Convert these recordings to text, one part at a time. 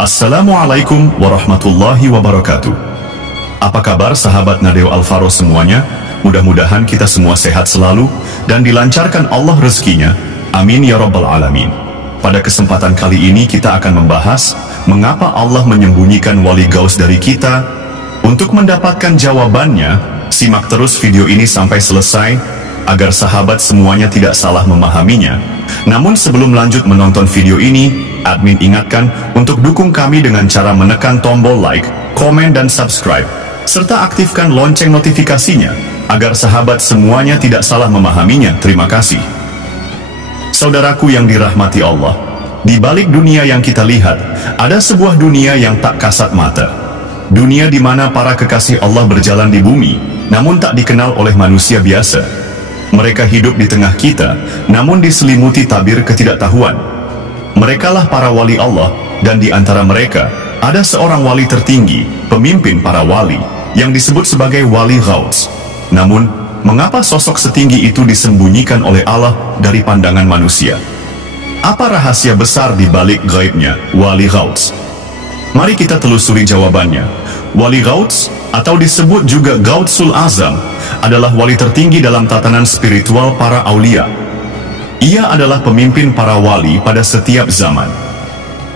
Assalamualaikum warahmatullahi wabarakatuh. Apa kabar sahabat Nadeo Alvaro semuanya? Mudah-mudahan kita semua sehat selalu dan dilancarkan Allah rezekinya. Amin ya rabbal alamin. Pada kesempatan kali ini kita akan membahas mengapa Allah menyembunyikan wali gaus dari kita. Untuk mendapatkan jawabannya, simak terus video ini sampai selesai agar sahabat semuanya tidak salah memahaminya. Namun sebelum lanjut menonton video ini, admin ingatkan untuk dukung kami dengan cara menekan tombol like, komen dan subscribe, serta aktifkan lonceng notifikasinya, agar sahabat semuanya tidak salah memahaminya. Terima kasih. Saudaraku yang dirahmati Allah, di balik dunia yang kita lihat, ada sebuah dunia yang tak kasat mata. Dunia di mana para kekasih Allah berjalan di bumi, namun tak dikenal oleh manusia biasa. Mereka hidup di tengah kita, namun diselimuti tabir ketidaktahuan. Merekalah para wali Allah, dan di antara mereka, ada seorang wali tertinggi, pemimpin para wali, yang disebut sebagai wali Gauts. Namun, mengapa sosok setinggi itu disembunyikan oleh Allah dari pandangan manusia? Apa rahasia besar di balik gaibnya wali Gauts? Mari kita telusuri jawabannya. Wali Gauts, atau disebut juga Gautsul Azam, adalah wali tertinggi dalam tatanan spiritual para aulia. Ia adalah pemimpin para wali pada setiap zaman.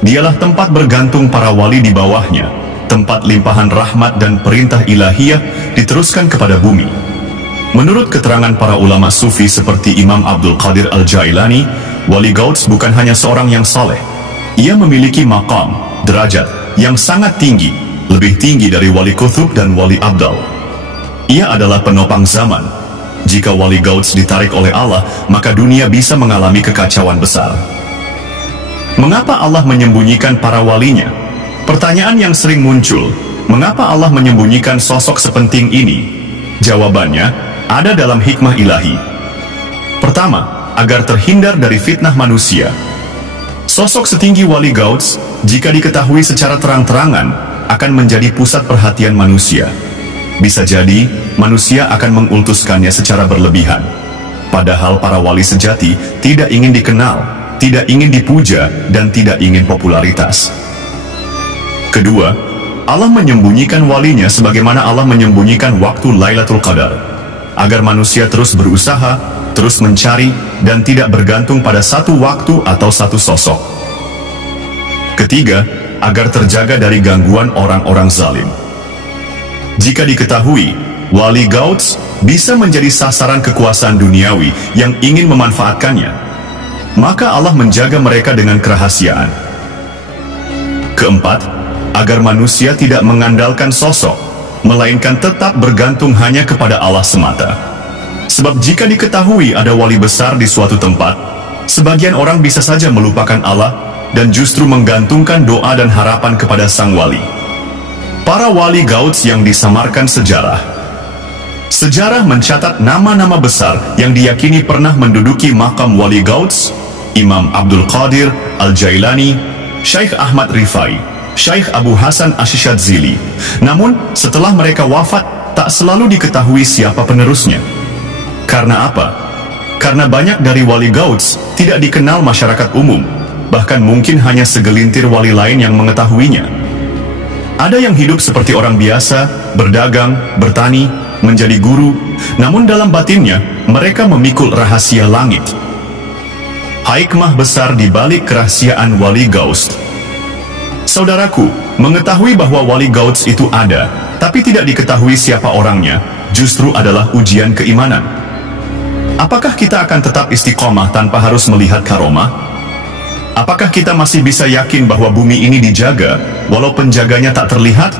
Dialah tempat bergantung para wali di bawahnya, tempat limpahan rahmat dan perintah ilahiyah diteruskan kepada bumi. Menurut keterangan para ulama sufi seperti Imam Abdul Qadir Al-Jailani, wali Gauts bukan hanya seorang yang saleh. Ia memiliki maqam, derajat, yang sangat tinggi, lebih tinggi dari wali Qutub dan wali Abdal. Ia adalah penopang zaman. Jika wali Gauts ditarik oleh Allah, maka dunia bisa mengalami kekacauan besar. Mengapa Allah menyembunyikan para walinya? Pertanyaan yang sering muncul, mengapa Allah menyembunyikan sosok sepenting ini? Jawabannya, ada dalam hikmah ilahi. Pertama, agar terhindar dari fitnah manusia. Sosok setinggi wali Gauts, jika diketahui secara terang-terangan, akan menjadi pusat perhatian manusia. Bisa jadi, manusia akan mengultuskannya secara berlebihan. Padahal para wali sejati tidak ingin dikenal, tidak ingin dipuja, dan tidak ingin popularitas. Kedua, Allah menyembunyikan walinya sebagaimana Allah menyembunyikan waktu Lailatul Qadar, agar manusia terus berusaha, terus mencari, dan tidak bergantung pada satu waktu atau satu sosok. Ketiga, agar terjaga dari gangguan orang-orang zalim. Jika diketahui, wali Gauts bisa menjadi sasaran kekuasaan duniawi yang ingin memanfaatkannya, maka Allah menjaga mereka dengan kerahasiaan. Keempat, agar manusia tidak mengandalkan sosok, melainkan tetap bergantung hanya kepada Allah semata. Sebab jika diketahui ada wali besar di suatu tempat, sebagian orang bisa saja melupakan Allah dan justru menggantungkan doa dan harapan kepada sang wali. Para wali Gauts yang disamarkan sejarah. Sejarah mencatat nama-nama besar yang diyakini pernah menduduki makam wali Gauts: Imam Abdul Qadir Al-Jailani, Syekh Ahmad Rifai, Syekh Abu Hasan Asyadzili. Namun, setelah mereka wafat, tak selalu diketahui siapa penerusnya. Karena apa? Karena banyak dari wali Gauts tidak dikenal masyarakat umum, bahkan mungkin hanya segelintir wali lain yang mengetahuinya. Ada yang hidup seperti orang biasa, berdagang, bertani, menjadi guru, namun dalam batinnya, mereka memikul rahasia langit. Hikmah besar di balik kerahasiaan wali Gauts. Saudaraku, mengetahui bahwa wali Gauts itu ada, tapi tidak diketahui siapa orangnya, justru adalah ujian keimanan. Apakah kita akan tetap istiqomah tanpa harus melihat karomah? Apakah kita masih bisa yakin bahwa bumi ini dijaga, walau penjaganya tak terlihat?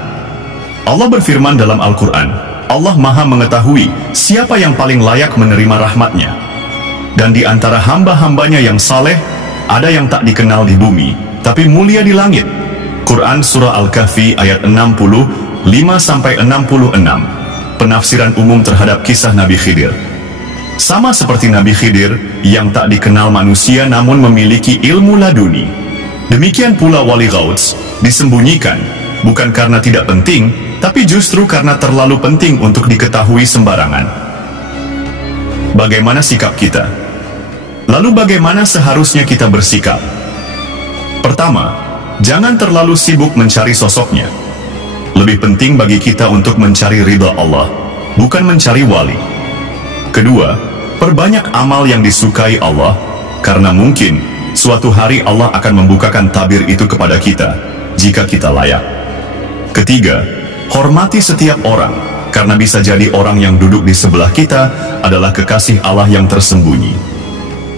Allah berfirman dalam Al-Quran, Allah Maha mengetahui siapa yang paling layak menerima rahmatnya. Dan di antara hamba-hambanya yang saleh, ada yang tak dikenal di bumi, tapi mulia di langit. Quran Surah Al-Kahfi ayat 65-66. Penafsiran umum terhadap kisah Nabi Khidir. Sama seperti Nabi Khidir yang tak dikenal manusia namun memiliki ilmu laduni. Demikian pula wali Gauts disembunyikan, bukan karena tidak penting, tapi justru karena terlalu penting untuk diketahui sembarangan. Bagaimana sikap kita? Lalu bagaimana seharusnya kita bersikap? Pertama, Jangan terlalu sibuk mencari sosoknya. Lebih penting bagi kita untuk mencari ridha Allah, bukan mencari wali. Kedua, perbanyak amal yang disukai Allah, karena mungkin suatu hari Allah akan membukakan tabir itu kepada kita, jika kita layak. Ketiga, hormati setiap orang, karena bisa jadi orang yang duduk di sebelah kita adalah kekasih Allah yang tersembunyi.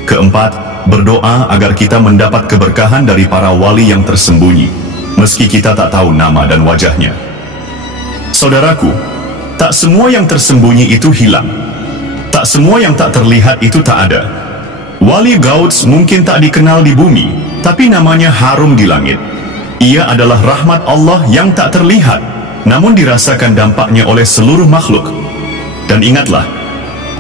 Keempat, berdoa agar kita mendapat keberkahan dari para wali yang tersembunyi, meski kita tak tahu nama dan wajahnya. Saudaraku, tak semua yang tersembunyi itu hilang. Tak semua yang tak terlihat itu tak ada. Wali Gauds mungkin tak dikenal di bumi, tapi namanya harum di langit. Ia adalah rahmat Allah yang tak terlihat, namun dirasakan dampaknya oleh seluruh makhluk. Dan ingatlah,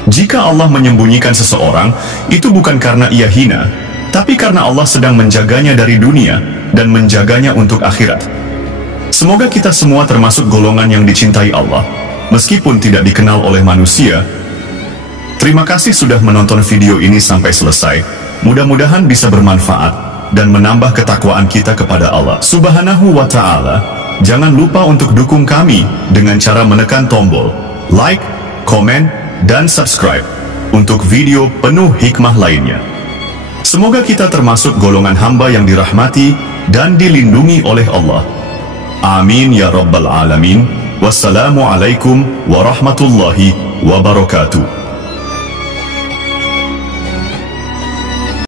jika Allah menyembunyikan seseorang, itu bukan karena ia hina, tapi karena Allah sedang menjaganya dari dunia dan menjaganya untuk akhirat. Semoga kita semua termasuk golongan yang dicintai Allah, meskipun tidak dikenal oleh manusia. Terima kasih sudah menonton video ini sampai selesai. Mudah-mudahan bisa bermanfaat dan menambah ketakwaan kita kepada Allah Subhanahu wa Ta'ala. Jangan lupa untuk dukung kami dengan cara menekan tombol like, komen, dan subscribe untuk video penuh hikmah lainnya. Semoga kita termasuk golongan hamba yang dirahmati dan dilindungi oleh Allah. Amin ya rabbal alamin. Wassalamualaikum warahmatullahi wabarakatuh.